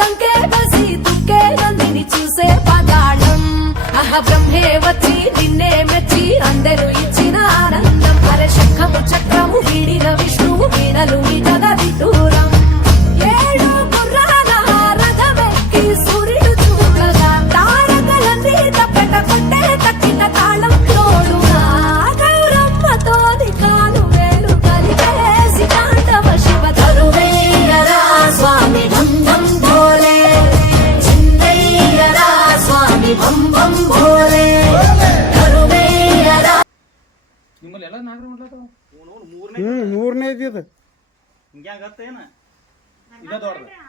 డంకే బసి దుక్కే నందిని చూసే పదాళం బ్రహ్మే వచ్చి నిన్నే మెచ్చి అందరూ ఇచ్చిన ఆనందం అరే శంఖము చక్రము వీడిన విష్ణువు వీణలు ఈ జగదిటూరం ఏడు గుర్రాల రథమెక్కి సూర్యుడు చూడగా తారకలన్నీ తప్పెట కొట్టే తక్కిన తాళం తోడుగా గౌరమ్మతోని కాలు వేలు కలిపేసి తాండవ శివ తరువేయరా స్వామి ఢం ఢం భోలే చిందయ్యరా స్వామి బం బం భోలే తరువేయరా ನಿಮ್ಮಲ್ಲಿ ಎಲ್ಲ ನಾಗರ ಮಾಡ್ಲತ್ತಾವ ಮೂರನೇ ಐತಿ ಇದು ಹಿಂಗ್ಯಾಂಗ ಇದ ದೊಡ್ಡದು